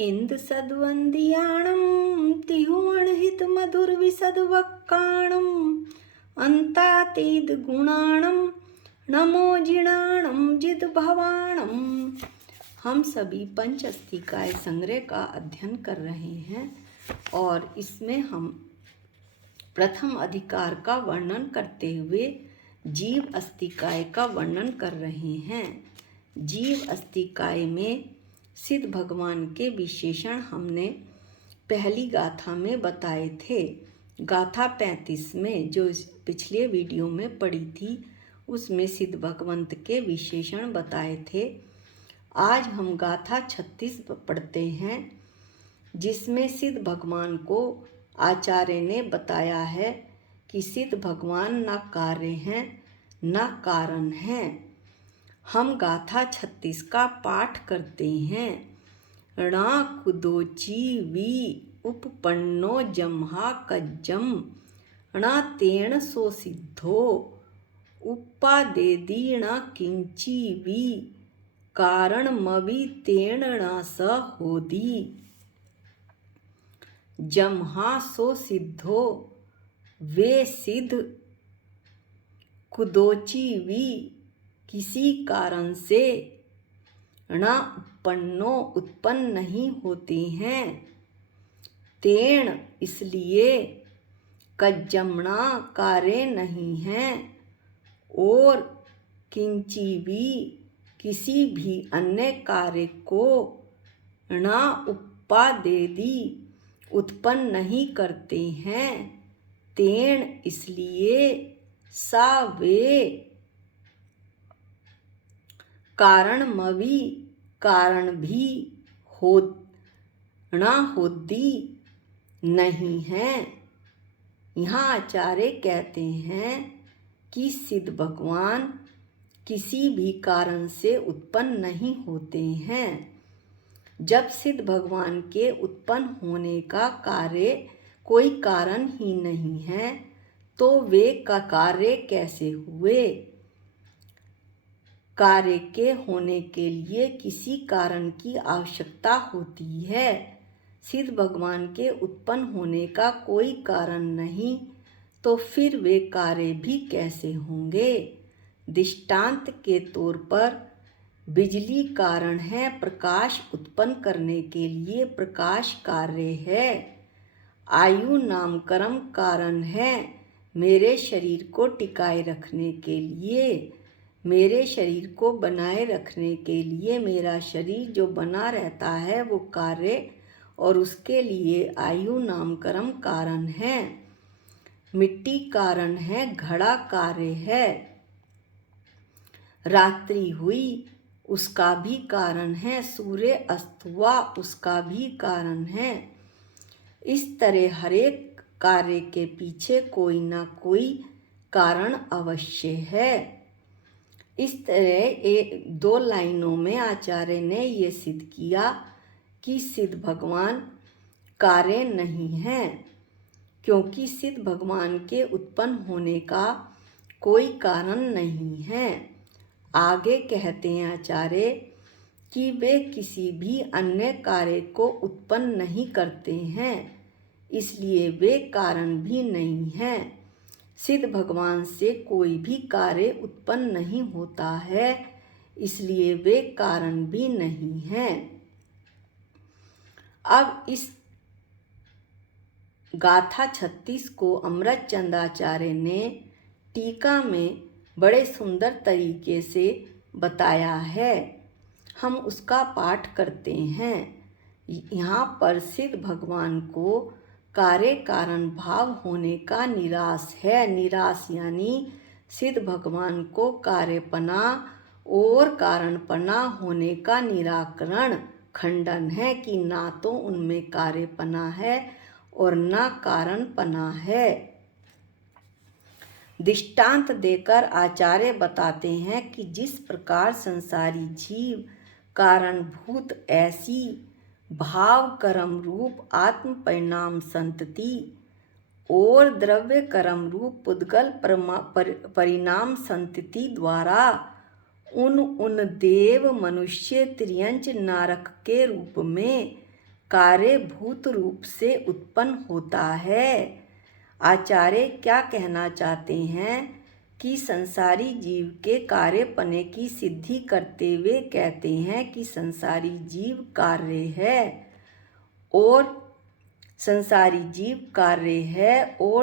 इंद सद्वंदियाणं तिहुमणहित मधुर विसद्वक्काणं अंतातीद गुणाणं नमो जिणाणं जिद भवाणं। हम सभी पंच अस्तिकाय संग्रह का अध्ययन कर रहे हैं और इसमें हम प्रथम अधिकार का वर्णन करते हुए जीव अस्तिकाय का वर्णन कर रहे हैं। जीव अस्तिकाय में सिद्ध भगवान के विशेषण हमने पहली गाथा में बताए थे। गाथा 35 में जो पिछले वीडियो में पढ़ी थी उसमें सिद्ध भगवंत के विशेषण बताए थे। आज हम गाथा 36 पढ़ते हैं जिसमें सिद्ध भगवान को आचार्य ने बताया है कि सिद्ध भगवान न कार्य हैं न कारण हैं। हम गाथा 36 का पाठ करते हैं। णा कुदोची वी उपपन्नो जम्हा कज्जम णा तेण सो सिद्धो उपादेदी ण किंची वी कारणमवि तेण ण स होदी। जम्हा सो सिद्धो वे सिद्ध कुदोची वी किसी कारण से न उत्पन्नो उत्पन्न नहीं होते हैं। तेण इसलिए कज्जमणा कार्य नहीं हैं और किंची भी किसी भी अन्य कार्य को न उपादेदी उत्पन्न नहीं करते हैं। तेण इसलिए सा वे कारणमवि कारण भी हो न होती नहीं है। यहाँ आचार्य कहते हैं कि सिद्ध भगवान किसी भी कारण से उत्पन्न नहीं होते हैं। जब सिद्ध भगवान के उत्पन्न होने का कार्य कोई कारण ही नहीं है तो वे का कार्य कैसे हुए। कार्य के होने के लिए किसी कारण की आवश्यकता होती है। सिद्ध भगवान के उत्पन्न होने का कोई कारण नहीं तो फिर वे कार्य भी कैसे होंगे। दृष्टांत के तौर पर बिजली कारण है, प्रकाश उत्पन्न करने के लिए प्रकाश कार्य है। आयु नामकरण कारण है, मेरे शरीर को टिकाए रखने के लिए, मेरे शरीर को बनाए रखने के लिए मेरा शरीर जो बना रहता है वो कार्य और उसके लिए आयु नामकरण कारण है। मिट्टी कारण है, घड़ा कार्य है। रात्रि हुई उसका भी कारण है, सूर्य अस्त हुआ उसका भी कारण है। इस तरह हरेक कार्य के पीछे कोई ना कोई कारण अवश्य है। इस तरह दो लाइनों में आचार्य ने ये सिद्ध किया कि सिद्ध भगवान कार्य नहीं हैं क्योंकि सिद्ध भगवान के उत्पन्न होने का कोई कारण नहीं है। आगे कहते हैं आचार्य कि वे किसी भी अन्य कार्य को उत्पन्न नहीं करते हैं इसलिए वे कारण भी नहीं हैं। सिद्ध भगवान से कोई भी कार्य उत्पन्न नहीं होता है इसलिए वे कारण भी नहीं हैं। अब इस गाथा 36 को अमृत चंदाचार्य ने टीका में बड़े सुंदर तरीके से बताया है। हम उसका पाठ करते हैं। यहाँ पर सिद्ध भगवान को कार्य कारण भाव होने का निराश है। निराश यानी सिद्ध भगवान को कार्यपना और कारणपना होने का निराकरण खंडन है कि ना तो उनमें कार्यपना है और ना कारणपना है। दृष्टांत देकर आचार्य बताते हैं कि जिस प्रकार संसारी जीव कारणभूत ऐसी भाव कर्म रूप आत्म परिणाम संतति और द्रव्य कर्म रूप पुद्गल परिणाम संतति द्वारा उन देव मनुष्य त्रियंच नारक के रूप में कार्यभूत रूप से उत्पन्न होता है। आचार्य क्या कहना चाहते हैं कि संसारी जीव के कार्यपने की सिद्धि करते हुए कहते हैं कि संसारी जीव कार्य है और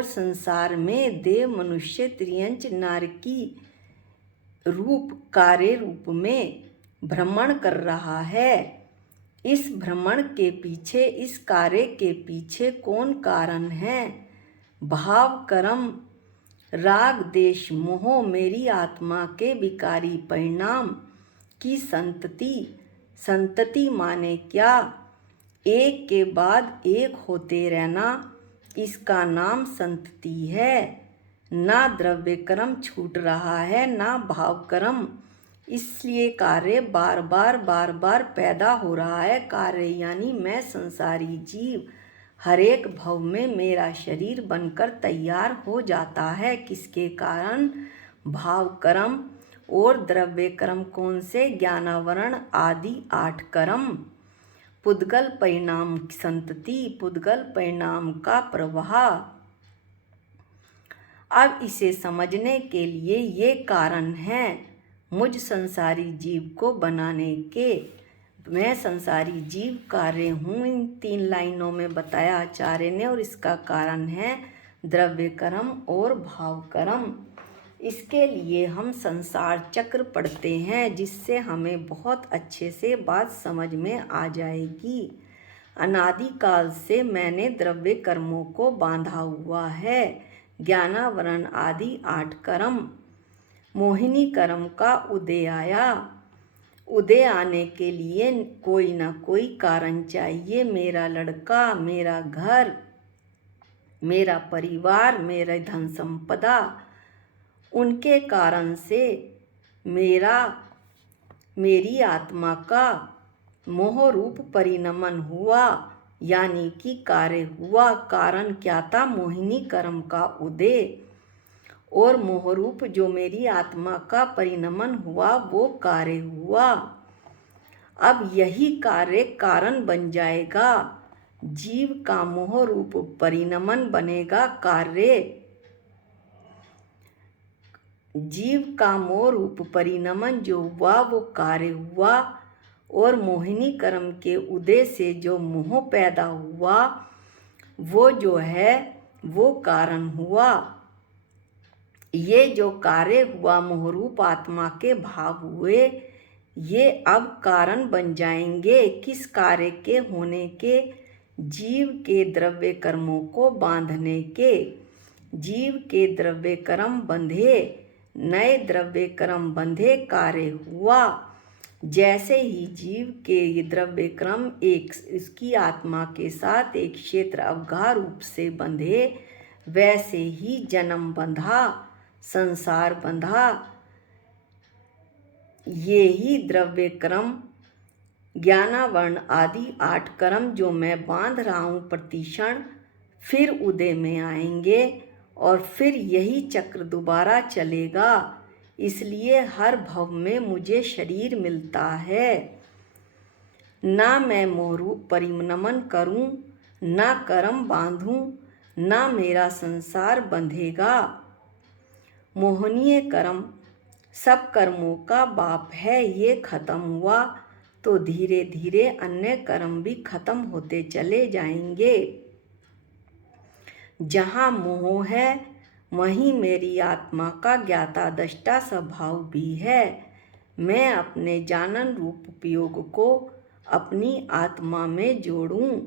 संसार में देव मनुष्य त्रियंच नारकी रूप कार्य रूप में भ्रमण कर रहा है। इस भ्रमण के पीछे, इस कार्य के पीछे कौन कारण है? भाव, कर्म, राग, देश, मोह मेरी आत्मा के विकारी परिणाम की संतति माने क्या? एक के बाद एक होते रहना, इसका नाम संतति है। ना द्रव्य कर्म छूट रहा है, ना भाव कर्म, इसलिए कार्य बार बार पैदा हो रहा है। कार्य यानी मैं संसारी जीव हर एक भव में मेरा शरीर बनकर तैयार हो जाता है। किसके कारण? भाव कर्म और द्रव्य कर्म। कौन से? ज्ञानावरण आदि 8 कर्म। पुद्गल परिणाम संतति, पुद्गल परिणाम का प्रवाह। अब इसे समझने के लिए ये कारण हैं मुझ संसारी जीव को बनाने के। मैं संसारी जीव कार्य हूँ, इन 3 लाइनों में बताया आचार्य ने, और इसका कारण है द्रव्य कर्म और भाव कर्म। इसके लिए हम संसार चक्र पढ़ते हैं, जिससे हमें बहुत अच्छे से बात समझ में आ जाएगी। अनादिकाल से मैंने द्रव्य कर्मों को बांधा हुआ है। ज्ञानावरण आदि 8 कर्म। मोहिनी कर्म का उदय आया। उदय आने के लिए कोई ना कोई कारण चाहिए। मेरा लड़का, मेरा घर, मेरा परिवार, मेरा धन संपदा, उनके कारण से मेरी आत्मा का मोह रूप परिणमन हुआ, यानी कि कार्य हुआ। कारण क्या था? मोहिनी कर्म का उदय और मोहरूप जो मेरी आत्मा का परिणमन हुआ वो कार्य हुआ। अब यही कार्य कारण बन जाएगा। जीव का मोह रूप परिणमन बनेगा कार्य। जीव का मोह रूप परिणमन जो हुआ वो कार्य हुआ, और मोहिनी कर्म के उदय से जो मोह पैदा हुआ वो जो है वो कारण हुआ। ये जो कार्य हुआ, मोहरूप आत्मा के भाव हुए, ये अब कारण बन जाएंगे। किस कार्य के होने के? जीव के द्रव्य कर्मों को बांधने के। जीव के द्रव्य कर्म बंधे, नए द्रव्य कर्म बंधे, कार्य हुआ। जैसे ही जीव के ये द्रव्य कर्म इसकी आत्मा के साथ एक क्षेत्र अवगाह रूप से बंधे, वैसे ही जन्म बंधा, संसार बंधा। ये ही द्रव्य कर्म, ज्ञानावरण आदि 8 कर्म जो मैं बांध रहा हूँ प्रतिक्षण, फिर उदय में आएंगे और फिर यही चक्र दोबारा चलेगा। इसलिए हर भव में मुझे शरीर मिलता है। ना मैं मोहरूप परिणमन करूं, ना कर्म बांधूं, ना मेरा संसार बंधेगा। मोहनीय कर्म सब कर्मों का बाप है। ये खत्म हुआ तो धीरे धीरे अन्य कर्म भी खत्म होते चले जाएंगे। जहाँ मोह है वहीं मेरी आत्मा का ज्ञाता दृष्टा स्वभाव भी है। मैं अपने जानन रूप उपयोग को अपनी आत्मा में जोड़ूं,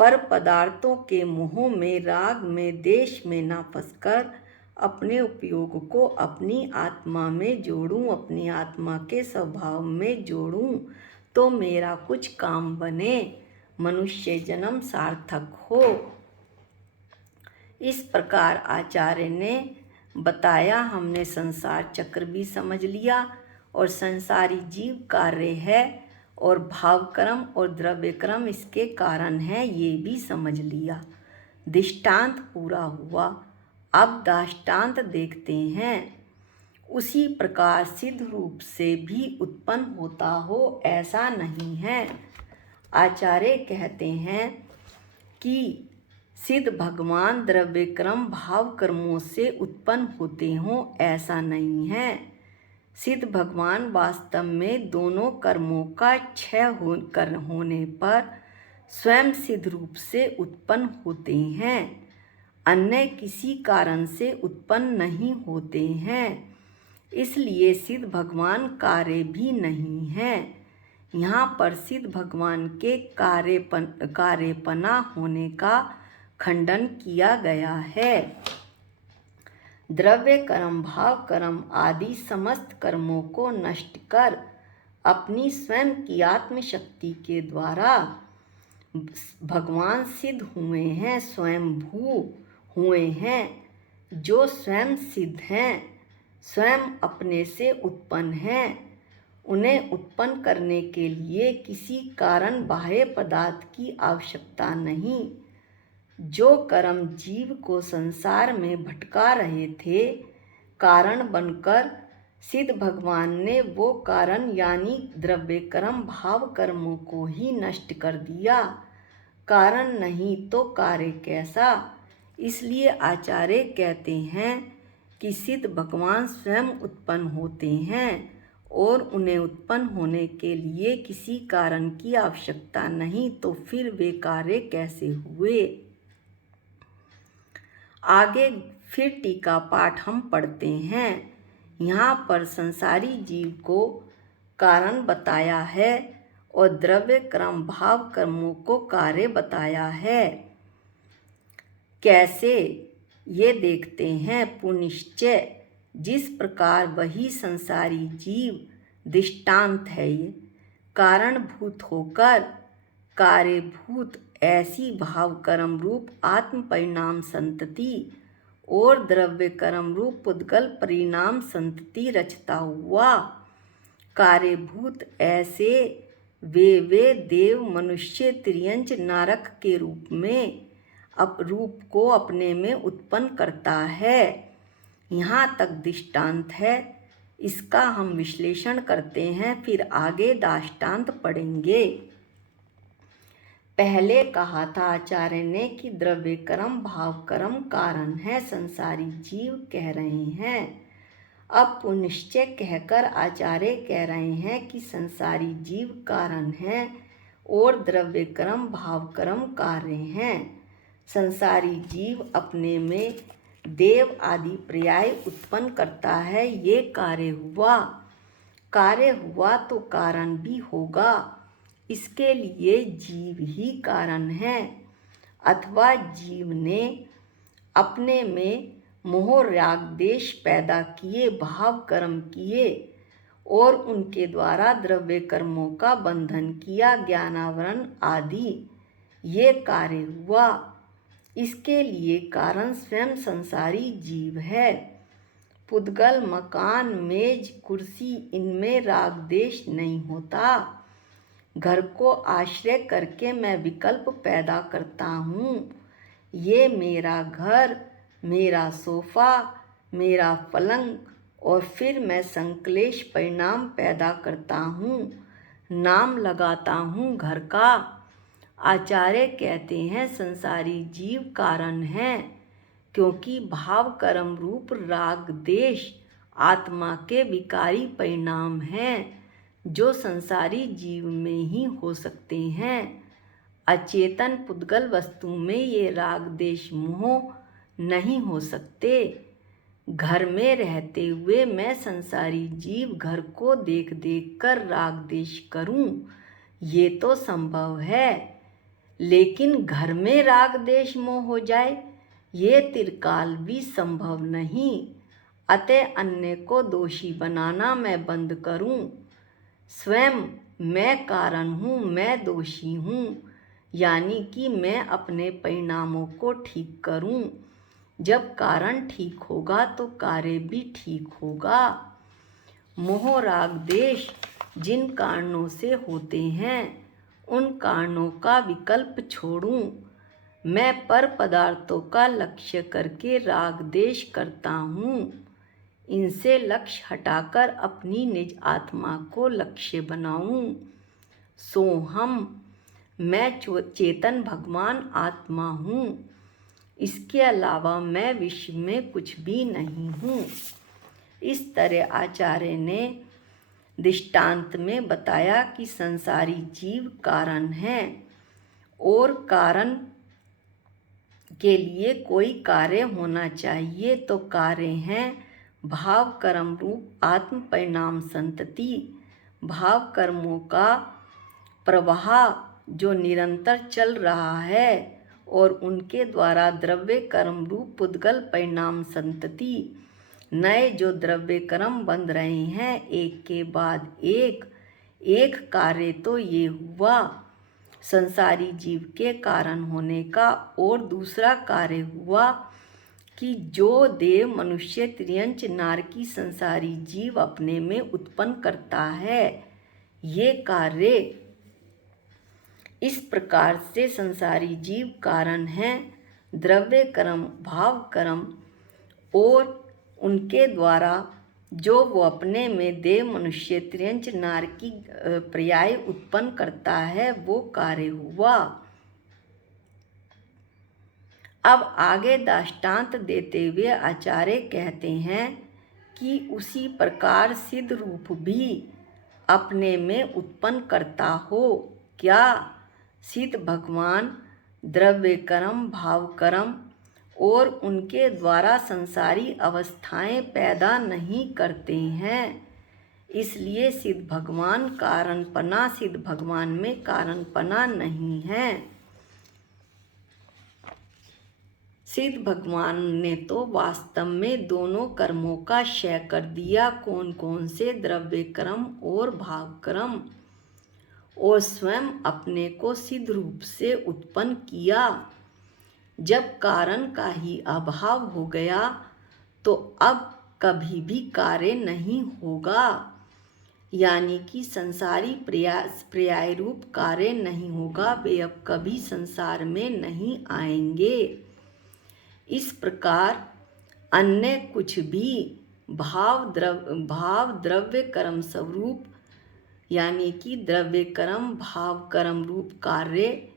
पर पदार्थों के मोह में, राग में, देश में ना फंसकर अपने उपयोग को अपनी आत्मा में जोड़ूं, अपनी आत्मा के स्वभाव में जोड़ूं, तो मेरा कुछ काम बने, मनुष्य जन्म सार्थक हो। इस प्रकार आचार्य ने बताया। हमने संसार चक्र भी समझ लिया और संसारी जीव कार्य है और भाव कर्म और द्रव्य कर्म इसके कारण है, ये भी समझ लिया। दृष्टांत पूरा हुआ। अब दृष्टांत देखते हैं। उसी प्रकार सिद्ध रूप से भी उत्पन्न होता हो ऐसा नहीं है। आचार्य कहते हैं कि सिद्ध भगवान द्रव्य कर्म भाव कर्मों से उत्पन्न होते हों, ऐसा नहीं है। सिद्ध भगवान वास्तव में दोनों कर्मों का क्षय होने पर स्वयं सिद्ध रूप से उत्पन्न होते हैं, अन्य किसी कारण से उत्पन्न नहीं होते हैं। इसलिए सिद्ध भगवान कार्य भी नहीं है। यहाँ पर सिद्ध भगवान के कार्यपना होने का खंडन किया गया है। द्रव्य कर्म भाव कर्म आदि समस्त कर्मों को नष्ट कर अपनी स्वयं की आत्मशक्ति के द्वारा भगवान सिद्ध हुए हैं, स्वयंभू हुए हैं। जो स्वयं सिद्ध हैं, स्वयं अपने से उत्पन्न हैं, उन्हें उत्पन्न करने के लिए किसी कारण बाह्य पदार्थ की आवश्यकता नहीं। जो कर्म जीव को संसार में भटका रहे थे, कारण बनकर सिद्ध भगवान ने वो कारण यानी द्रव्य कर्म भाव कर्मों को ही नष्ट कर दिया। कारण नहीं तो कार्य कैसा। इसलिए आचार्य कहते हैं कि सिद्ध भगवान स्वयं उत्पन्न होते हैं और उन्हें उत्पन्न होने के लिए किसी कारण की आवश्यकता नहीं, तो फिर वे कार्य कैसे हुए। आगे फिर टीका पाठ हम पढ़ते हैं। यहाँ पर संसारी जीव को कारण बताया है और द्रव्य कर्म भाव कर्मों को कार्य बताया है। कैसे ये देखते हैं। पुनिश्चय जिस प्रकार वही संसारी जीव दृष्टांत है, ये कारणभूत होकर कार्यभूत ऐसी भाव कर्म रूप आत्म परिणाम संतति और द्रव्य कर्म रूप पुद्गल परिणाम संतति रचता हुआ। कार्यभूत ऐसे वे देव मनुष्य त्रियंच नारक के रूप में रूप को अपने में उत्पन्न करता है। यहाँ तक दृष्टांत है, इसका हम विश्लेषण करते हैं, फिर आगे दृष्टांत पढ़ेंगे। पहले कहा था आचार्य ने कि द्रव्य कर्म भाव कर्म कारण है, संसारी जीव कह रहे हैं। अब पुनिश्चय कहकर आचार्य कह रहे हैं कि संसारी जीव कारण है और द्रव्य कर्म भाव कर्म कार्य हैं। संसारी जीव अपने में देव आदि पर्याय उत्पन्न करता है, ये कार्य हुआ। कार्य हुआ तो कारण भी होगा, इसके लिए जीव ही कारण है। अथवा जीव ने अपने में मोह राग देश पैदा किए, भाव कर्म किए और उनके द्वारा द्रव्य कर्मों का बंधन किया, ज्ञानावरण आदि, ये कार्य हुआ। इसके लिए कारण स्वयं संसारी जीव है। पुद्गल मकान मेज कुर्सी इनमें राग देश नहीं होता। घर को आश्रय करके मैं विकल्प पैदा करता हूँ, ये मेरा घर, मेरा सोफा, मेरा पलंग, और फिर मैं संक्लेश परिणाम पैदा करता हूँ, नाम लगाता हूँ घर का। आचार्य कहते हैं संसारी जीव कारण है, क्योंकि भाव कर्म रूप राग देश आत्मा के विकारी परिणाम हैं, जो संसारी जीव में ही हो सकते हैं। अचेतन पुद्गल वस्तु में ये राग देश मोह नहीं हो सकते। घर में रहते हुए मैं संसारी जीव घर को देख देख कर राग देश करूं, ये तो संभव है। लेकिन घर में राग देश मोह हो जाए, ये तिरकाल भी संभव नहीं। अतः अन्य को दोषी बनाना मैं बंद करूं। स्वयं मैं कारण हूँ, मैं दोषी हूँ, यानी कि मैं अपने परिणामों को ठीक करूं। जब कारण ठीक होगा तो कार्य भी ठीक होगा। मोह राग देश जिन कारणों से होते हैं, उन कारणों का विकल्प छोड़ूं। मैं पर पदार्थों का लक्ष्य करके राग देश करता हूँ। इनसे लक्ष्य हटाकर अपनी निज आत्मा को लक्ष्य बनाऊं। सो हम मैं चेतन भगवान आत्मा हूँ। इसके अलावा मैं विश्व में कुछ भी नहीं हूँ। इस तरह आचार्य ने दृष्टांत में बताया कि संसारी जीव कारण हैं और कारण के लिए कोई कार्य होना चाहिए, तो कार्य हैं भाव कर्म रूप आत्म परिणाम संतति। भाव कर्मों का प्रवाह जो निरंतर चल रहा है और उनके द्वारा द्रव्य कर्म रूप पुद्गल परिणाम संतति। नए जो द्रव्य कर्म बन रहे हैं एक के बाद एक कार्य तो ये हुआ संसारी जीव के कारण होने का, और दूसरा कार्य हुआ कि जो देव मनुष्य त्रियंच नारकी संसारी जीव अपने में उत्पन्न करता है। ये कार्य इस प्रकार से संसारी जीव कारण हैं, द्रव्य कर्म भाव कर्म, और उनके द्वारा जो वो अपने में देव मनुष्य त्रियंच नारकी पर्याय उत्पन्न करता है वो कार्य हुआ। अब आगे दृष्टांत देते हुए आचार्य कहते हैं कि उसी प्रकार सिद्ध रूप भी अपने में उत्पन्न करता हो। क्या सिद्ध भगवान द्रव्य कर्म भाव कर्म और उनके द्वारा संसारी अवस्थाएं पैदा नहीं करते हैं? इसलिए सिद्ध भगवान कारणपना, सिद्ध भगवान में कारणपना नहीं है। सिद्ध भगवान ने तो वास्तव में दोनों कर्मों का क्षय कर दिया। कौन कौन से? द्रव्य कर्म और भाव कर्म, और स्वयं अपने को सिद्ध रूप से उत्पन्न किया। जब कारण का ही अभाव हो गया तो अब कभी भी कार्य नहीं होगा, यानी कि संसारी पर्याय रूप कार्य नहीं होगा। वे अब कभी संसार में नहीं आएंगे। इस प्रकार अन्य कुछ भी भाव द्रव्य कर्म स्वरूप, यानी कि द्रव्य कर्म भाव कर्म रूप कार्य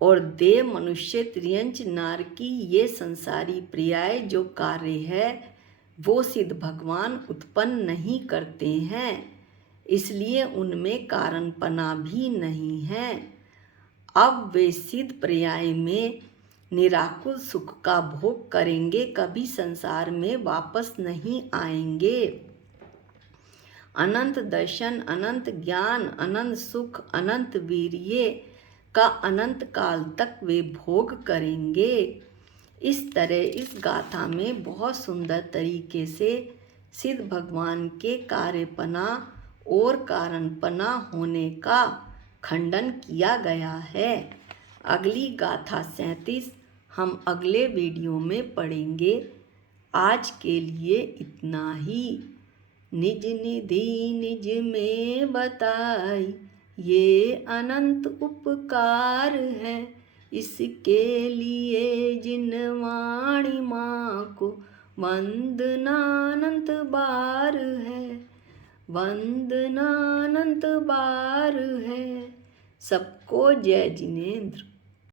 और देव मनुष्य त्रियंच नारकी ये संसारी पर्याय जो कार्य है वो सिद्ध भगवान उत्पन्न नहीं करते हैं, इसलिए उनमें कारणपना भी नहीं है। अब वे सिद्ध पर्याय में निराकुल सुख का भोग करेंगे, कभी संसार में वापस नहीं आएंगे। अनंत दर्शन, अनंत ज्ञान, अनंत सुख, अनंत वीर्य का अनंत काल तक वे भोग करेंगे। इस तरह इस गाथा में बहुत सुंदर तरीके से सिद्ध भगवान के कार्यपना और कारणपना होने का खंडन किया गया है। अगली गाथा 37 हम अगले वीडियो में पढ़ेंगे। आज के लिए इतना ही। निज निधि निज में बताई ये अनंत उपकार है, इसके लिए जिन वाणी माँ को वंदनानंत बार है, वंदनानंत बार है। सबको जय जिनेंद्र।